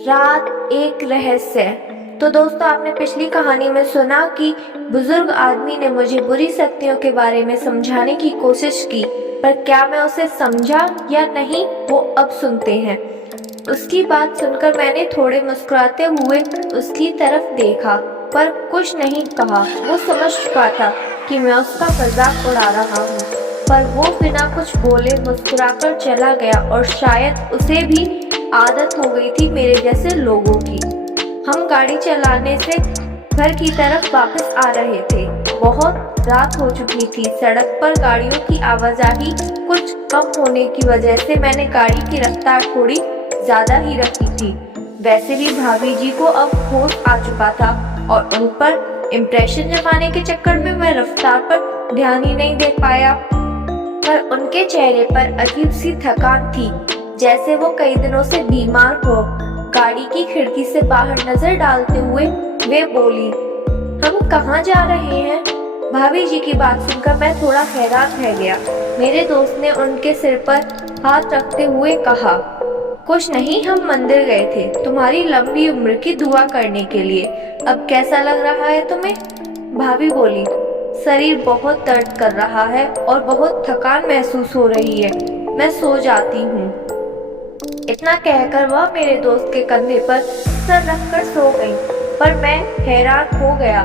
रात एक रहस्य। तो दोस्तों, आपने पिछली कहानी में सुना कि बुजुर्ग आदमी ने मुझे बुरी शक्तियों के बारे में समझाने की कोशिश की, पर क्या मैं उसे समझा या नहीं, वो अब सुनते हैं। उसकी बात सुनकर मैंने थोड़े मुस्कुराते हुए उसकी तरफ देखा, पर कुछ नहीं कहा। वो समझ चुका था कि मैं उसका मजाक उड़ा रहा हूँ, पर वो बिना कुछ बोले मुस्कुराकर चला गया। और शायद उसे भी आदत हो गई थी मेरे जैसे लोगों की। हम गाड़ी चलाने से घर की तरफ वापस आ रहे थे। बहुत रात हो चुकी थी। सड़क पर गाड़ियों की आवाजाही कुछ कम होने की वजह से मैंने गाड़ी की रफ्तार थोड़ी ज्यादा ही रखी थी। वैसे भी भाभी जी को अब होश आ चुका था और उन पर इम्प्रेशन जमाने के चक्कर में मैं रफ्तार पर ध्यान ही नहीं दे पाया। पर उनके चेहरे पर अजीब सी थकान थी, जैसे वो कई दिनों से बीमार हो। गाड़ी की खिड़की से बाहर नजर डालते हुए वे बोली, हम कहाँ जा रहे हैं? भाभी जी की बात सुनकर मैं थोड़ा हैरान रह गया। मेरे दोस्त ने उनके सिर पर हाथ रखते हुए कहा, कुछ नहीं, हम मंदिर गए थे तुम्हारी लंबी उम्र की दुआ करने के लिए। अब कैसा लग रहा है तुम्हें? भाभी बोली, शरीर बहुत दर्द कर रहा है और बहुत थकान महसूस हो रही है, मैं सो जाती हूँ। इतना कहकर वह मेरे दोस्त के कंधे पर सर रखकर सो गई। पर मैं हैरान हो गया,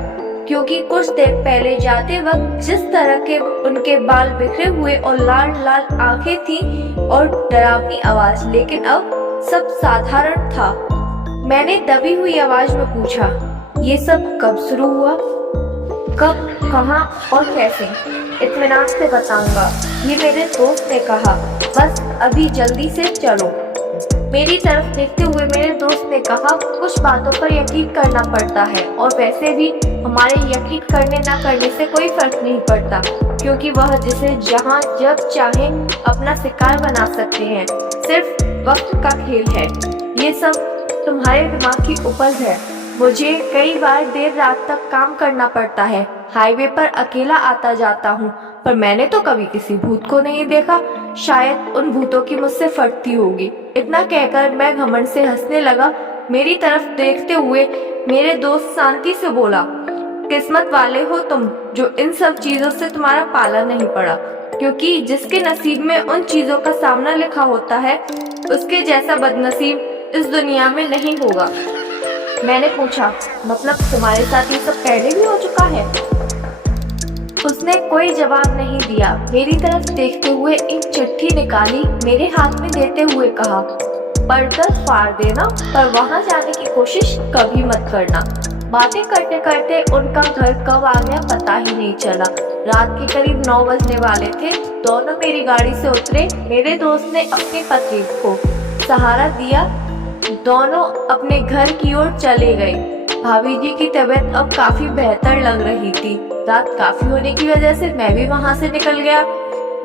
क्योंकि कुछ देर पहले जाते वक्त जिस तरह के उनके बाल बिखरे हुए और लाल लाल आंखें थी और डरावनी आवाज, लेकिन अब सब साधारण था। मैंने दबी हुई आवाज में पूछा, ये सब कब शुरू हुआ? कब, कहाँ और कैसे? इत्मीनान से बताऊंगा, ये मेरे दोस्त ने कहा। बस अभी जल्दी से चलो। मेरी तरफ देखते हुए मेरे दोस्त ने कहा, कुछ बातों पर यकीन करना पड़ता है, और वैसे भी हमारे यकीन करने ना करने से कोई फर्क नहीं पड़ता, क्योंकि वह जिसे जहाँ जब चाहे अपना शिकार बना सकते हैं। सिर्फ वक्त का खेल है। ये सब तुम्हारे दिमाग की उपज है। मुझे कई बार देर रात तक काम करना पड़ता है। हाईवे पर अकेला आता जाता हूँ, पर मैंने तो कभी किसी भूत को नहीं देखा। शायद उन भूतों की मुझसे फटती होगी। इतना कहकर मैं घमंड से हंसने लगा। मेरी तरफ देखते हुए मेरे दोस्त शांति से बोला, किस्मत वाले हो तुम जो इन सब चीजों से तुम्हारा पाला नहीं पड़ा, क्योंकि जिसके नसीब में उन चीजों का सामना लिखा होता है, उसके जैसा बदनसीब इस दुनिया में नहीं होगा। मैंने पूछा, मतलब तुम्हारे साथ ये सब पहले भी हो चुका है? उसने कोई जवाब नहीं दिया। मेरी तरफ देखते हुए एक चिट्ठी निकाली, मेरे हाथ में देते हुए कहा, पढ़कर फाड़ देना, पर वहां जाने की कोशिश कभी मत करना। बातें करते करते उनका घर कब आ गया पता ही नहीं चला। रात के करीब 9 बजने वाले थे। दोनों मेरी गाड़ी से उतरे। मेरे दोस्त ने अपनी पत्नी को सहारा दिया। दोनों अपने घर की ओर चले गए। भाभी जी की तबीयत अब काफी बेहतर लग रही थी। रात काफी होने की वजह से मैं भी वहां से निकल गया।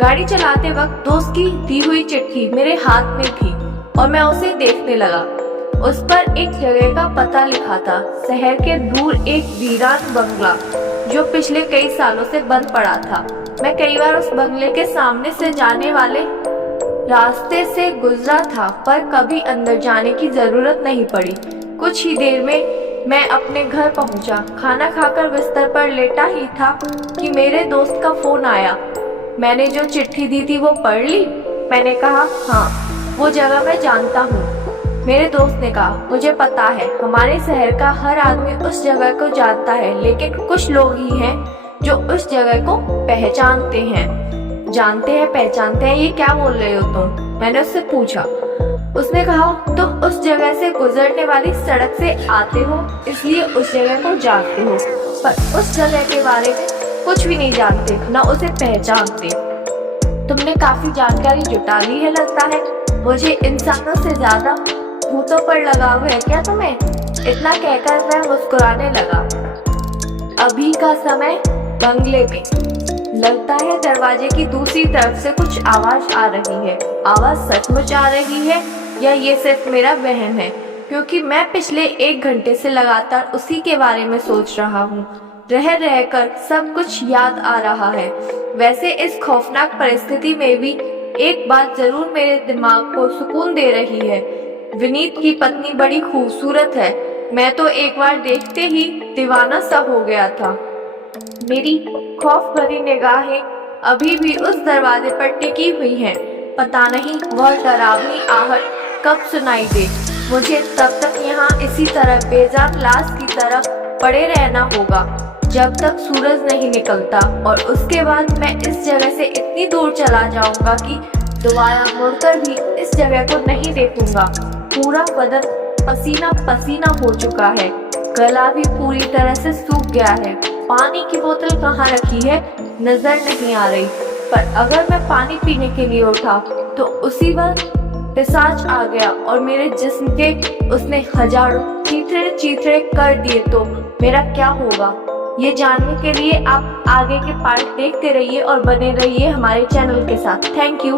गाड़ी चलाते वक्त दोस्त की दी हुई चिट्ठी मेरे हाथ में थी और मैं उसे देखने लगा। उस पर एक जगह का पता लिखा था, शहर के दूर एक वीरान बंगला जो पिछले कई सालों से बंद पड़ा था। मैं कई बार उस बंगले के सामने से जाने वाले रास्ते से गुजरा था, पर कभी अंदर जाने की जरूरत नहीं पड़ी। कुछ ही देर में मैं अपने घर पहुंचा। खाना खाकर बिस्तर पर लेटा ही था कि मेरे दोस्त का फोन आया। मैंने जो चिट्ठी दी थी वो पढ़ ली? मैंने कहा, हाँ, वो जगह मैं जानता हूँ। मेरे दोस्त ने कहा, मुझे पता है, हमारे शहर का हर आदमी उस जगह को जानता है, लेकिन कुछ लोग ही हैं जो उस जगह को पहचानते हैं। जानते हैं, पहचानते हैं, ये क्या बोल रहे हो तुम? मैंने उससे पूछा। उसने कहा, तुम उस जगह से गुजरने वाली सड़क से आते हो, इसलिए उस जगह को जानते हो, पर उस जगह के बारे में कुछ भी नहीं जानते, न उसे पहचानते। तुमने काफी जानकारी जुटा ली है लगता है। मुझे इंसानों से ज्यादा भूतों पर लगाव है क्या तुम्हें? इतना कहकर मैं मुस्कुराने लगा। अभी का समय बंगले में। लगता है दरवाजे की दूसरी तरफ से कुछ आवाज आ रही है। आवाज सचमुच आ रही है या ये सिर्फ मेरा वहम है? क्योंकि मैं पिछले 1 घंटे से लगातार उसी के बारे में सोच रहा हूँ। रह रहकर सब कुछ याद आ रहा है। वैसे इस खौफनाक परिस्थिति में भी एक बात जरूर मेरे दिमाग को सुकून दे रही है। विनीत की पत्नी बड़ी खूबसूरत है। मैं तो एक बार देखते ही दीवाना सा हो गया था। मेरी खौफ भरी निगाहें अभी भी उस दरवाजे पर टिकी हुई हैं। पता नहीं वह डरावनी आहट कब सुनाई दे। मुझे तब तक यहाँ इसी तरह बेजान लाश की तरह पड़े रहना होगा जब तक सूरज नहीं निकलता, और उसके बाद मैं इस जगह से इतनी दूर चला जाऊंगा कि दोबारा मुड़कर भी इस जगह को नहीं देखूंगा। पूरा बदन पसीना पसीना हो चुका है, गला भी पूरी तरह से सूख गया है। पानी की बोतल कहाँ रखी है नजर नहीं आ रही, पर अगर मैं पानी पीने के लिए उठा तो उसी वक्त पिशाच आ गया और मेरे जिस्म के उसने हजारों चीथड़े चीथड़े कर दिए तो मेरा क्या होगा। ये जानने के लिए आप आगे के पार्ट देखते रहिए और बने रहिए हमारे चैनल के साथ। Thank you.